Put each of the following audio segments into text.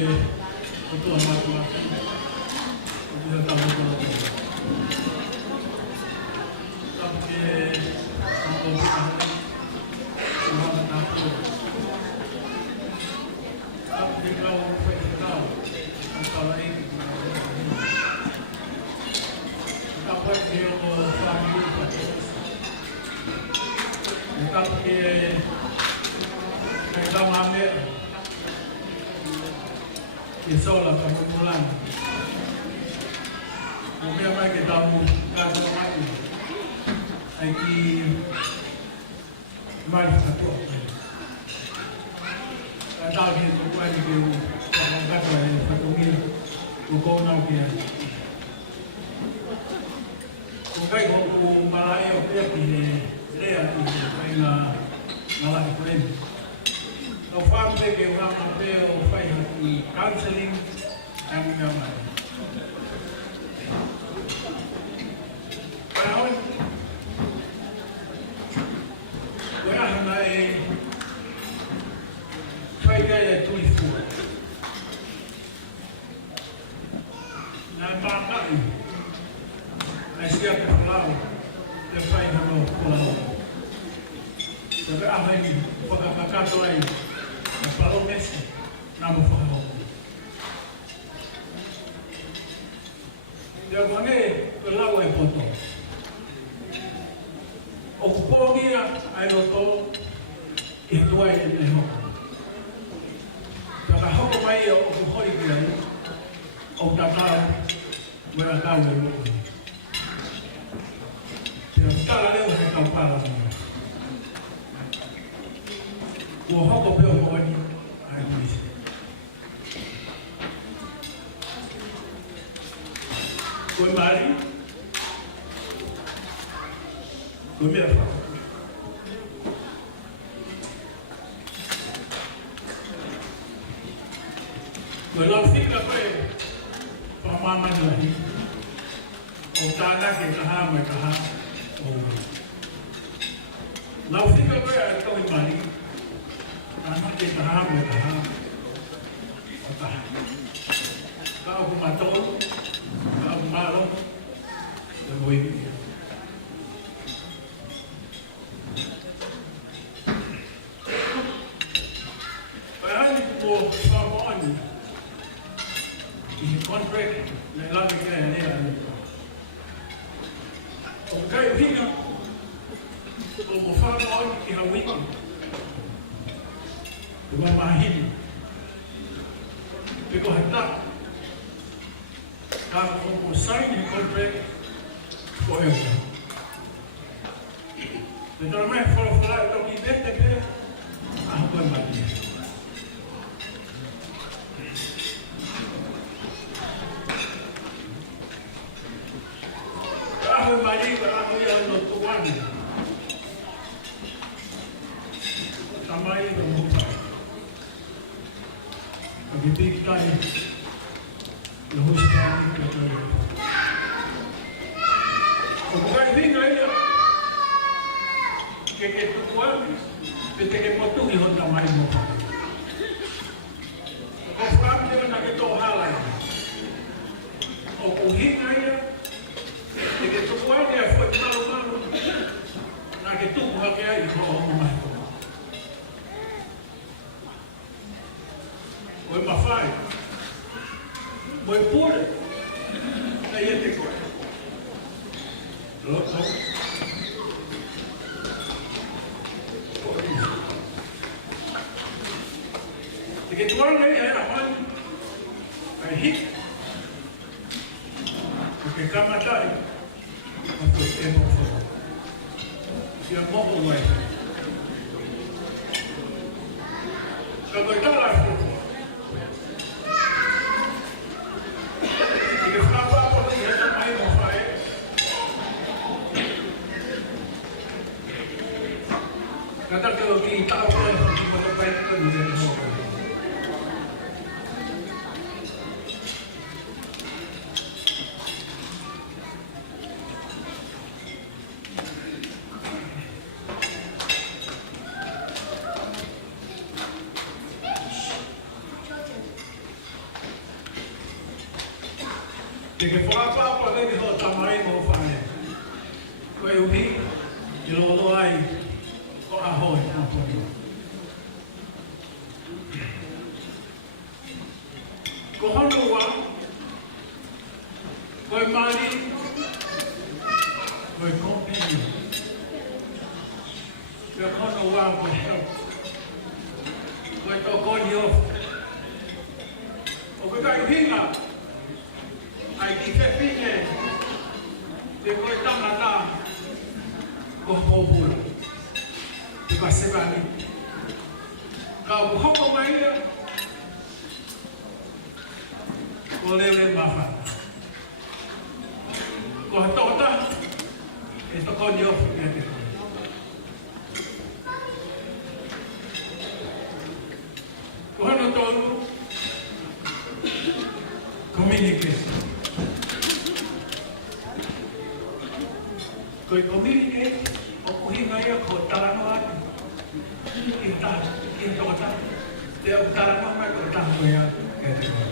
Betul amat dia tahu kalau tapi kalau bukan semua tahu tapi kalau tahu kalau ini dapat dia family tapi kita ambil isola perkumpulan mungkin apa kita mau kasih lagi lagi mari satu ada lagi untuk lagi dia orang kata yang satu ini bukan nak dia bukan orang Malaya dia ini dia ini mereka Malaya pun no family que orang papel faz aqui counseling é muito mais. Para onde? Agora vai faz ganhar tudo isso. Na barca aí se é para lá ele faz no colão. Porque a mãe pode ficar todo aí. Kalau Messi, nama faham. Dia mana pelau yang potong. Okuponia aeroto itu yang lehok. Jika hok mai okuhoi dia, okatau berakau lehok. Jika kalau lehok sekau palas. Gua hok apa yang mau ni? Ayuh. Gua mari. Gua apa? Gua langsung apa? Pemahaman lagi. Utara kita hamil kah? Langsung apa? Kau mari. Anak kita hamil kah? Otak. Kau kumaton, kau malam, lebih. Bayar itu sama ni. Ini kontrak, lelang kita ni ada. Okay, kita. Kalau sama ni kita week. Dua mahir, because hendak kalau sign the contract forever. Betul mai follow itu kita tak apa macam. Kalau mari kalau yang tuan, sama itu. Begitu kita lulus kami kita. Bukan ini aja. Kita tuan, kita potong di honda mai motor. Kalau faham dia nak kita halai. Uhin aja. Kita tuan dia buat malu-malu. Nak kita buat dia itu orang mai. Foi uma falha, foi pura, aí ia ter coisa. Louco. Porque tu orang ni era mana, aí hit, porque kama tadi, aku tembok sana, dia mau buat. Kalau kita lah. Kata kalau kita apa yang kita baik itu menjadi apa? que whakapapa kei ho tamai mo whane. Koe uhi, i lodo ai, ko ahoi mo poni. Ko hono wa, koe mari, koe kompini. Koe hono wa, koe help. Koe toko ni ofu. O koe kai hinga, ai ki whewhine, te koe tangata, ko hopura, te ka serani. Ka o hoko mai ia, ko leo mawhana. Ko hatota, e toko ni ofu kia te koe. Ko hana tolu, communicate. Koe communicate, o kuhinga ia ko tarano atu. I tōta, te au tarano mai ko taha ia e te koe.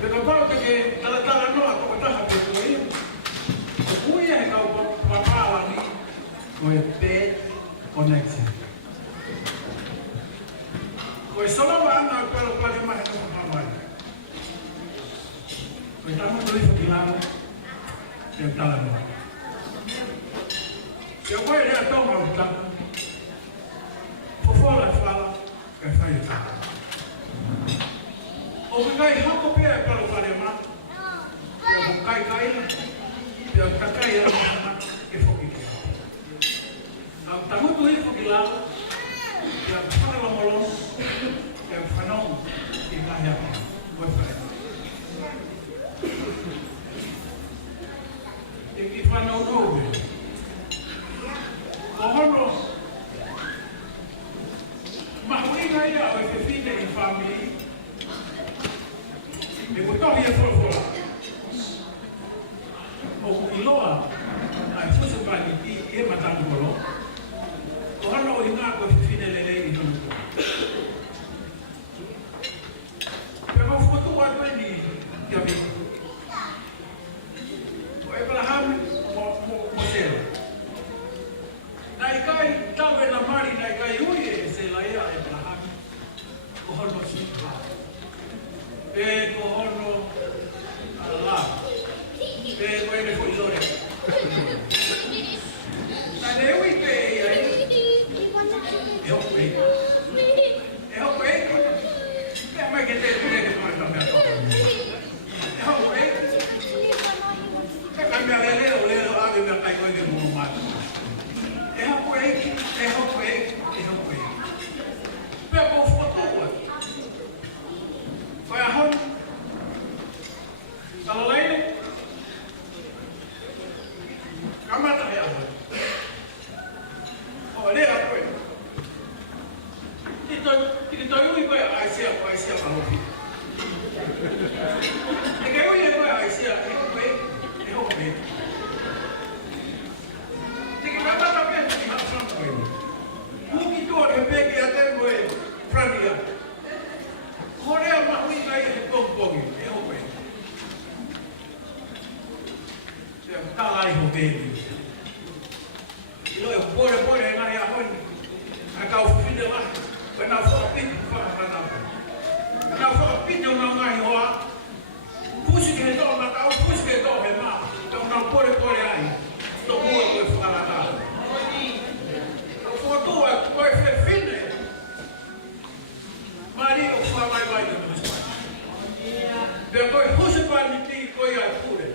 Te ka pao te ke tarano a ko taha te koe ia. O kuia he kau papawa ni, koe bad connection. Koe solawa ana karo pale mahe no mamai. Koe tamu tui whakilana, te tarano. Te koe rea tau mauta, fofola whala, e whai ta. O ke kai hako pēr karo pale ma, te o kai kai, te o kakai era mahana, e whokike. Au tamutu i whakilana, te o whakalongolong, te o whanong, i kahea, koe whai. E ki whanau noue, o hono, mahuinga ia o e whewhine i whamii, e ko tohi e wholofola. O ku iloa, ai whusupani ki e matangu kolo, o hono o inga ko whewhine lele i tonu. Pe ko whutu watu e ni kia mi. O Abraham mo sero. Nai kai tawe na mari, nai kai ui e se laia Abraham, ko hono sika. E ko hono la. E ko ene ko ilore. Nai ne ui pe e ai. E hoku e. E hoku e. E mai ke te kune ke kone tamea toko. E hoku e. E kai mea leo ave mea kai koe ke mono mata. E hoku e, e hoku e, e hoku e. Pea kou whatua. Koe ahon. Talaleine. Kamata he ahon. O lea koe. Tiki toi ui koe aisia mahopi. E ke ui e koe aisia, e hoku e, e hoku e. Tiki kamata pia tiki hapsan koe. Kuki tuon he peke a te koe prania. Korea mahui kai he pongpongi, e hope. Te talai ho baby. Ilo e pore e ngai ahoi. A kau whine la, koe nau whakapiti whakapanau. Nau whakapiti o nau ngai hoa. Pusi ke he tō na kau, pusi ke he tō he mā. Tau nau pore ai. Tō mua koe whakarata. Tau whatua koe whine. Mari o whamai te muspai. Pea koe husupani ti koe ai kure.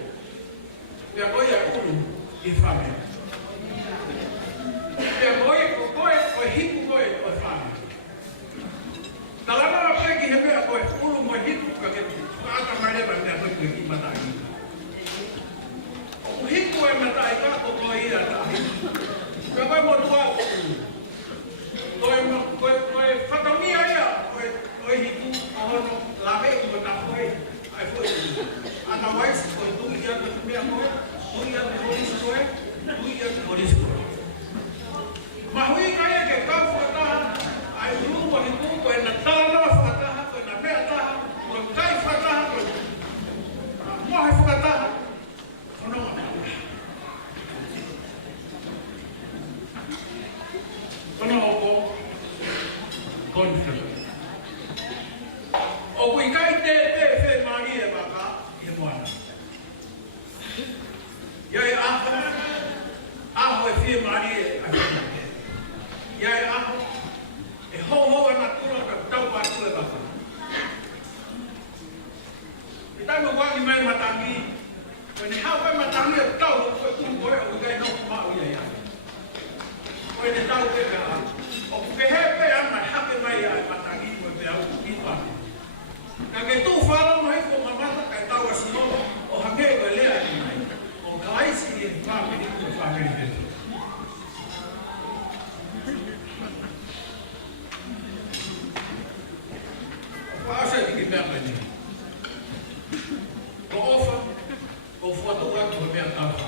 Pea koe ai uru i whame. Pea koe hiku koe o whame. Talana a peki he mea koe uru moe hiku ka ke whaata mai lewa mea koe koe ki matai. O hiku e matai kako koe ia tahi. Pea koe mo tua o uru. Koe whakamia ia, koe hiku ahono lawe o ta koe, ai koe hiku. Ana wais, koe tui ia te mea koe, tui ia te horis koe, tui ia te horis koe. Mahui kai ke kau whakataha, ai uru wa hiku, koe na tāna whakataha, koe na mea taha, koe kai whakataha, koe moha kui kai te fe mari e baka e moana. Ia e aho e fe mari e a fe. Ia e aho e ho na tura ka tau patu e baka. E tano wangi mai matangi, when e hau mai matangi e tau o tu koe o kai no ma o ia. When e tau ke ka o ke he pe ana hape mai a matangi ko pe au ki pa. Na ke tu falo mai ko mamata ka tau asino o hake ko lea ni mai. O kai si e pa me ni ko fa me ni. O pa sa ki me pa ni. Ko ofa o foto wa ko me ata fa.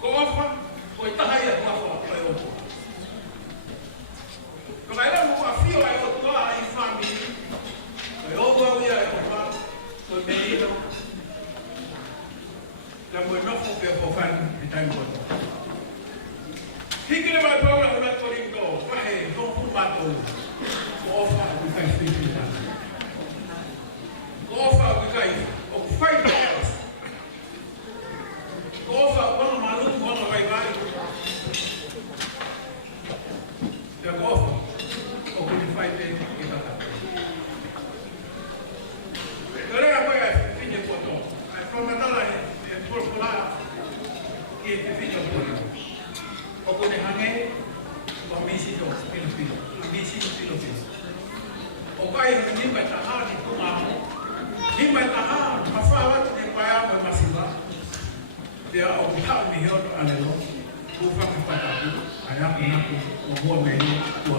Ko ofa o taha ia ko fa ko o. Ko vai lá no afio ai o tua ai família. O o ia o fa o menino. La mo no fo pe ko fan e tai mo. Hikile vai pa ora na toringo, vai do fu mato. Ko ofa o kai fi. Ofa o kai o fight house. Ofa o malu o vai vai. Ya ofa o que fight e tata. Agora vai a filha foto. A forma dela é por lá que é filha foto. O que hange o misi do filho. Misi do filho. O kai ni ba ta ni tu ma. Hima taha, mawhawa te paia mai masiva. Te o hau ni heo to alelo, uwha ka patapu, ai aku naku o mua mei tua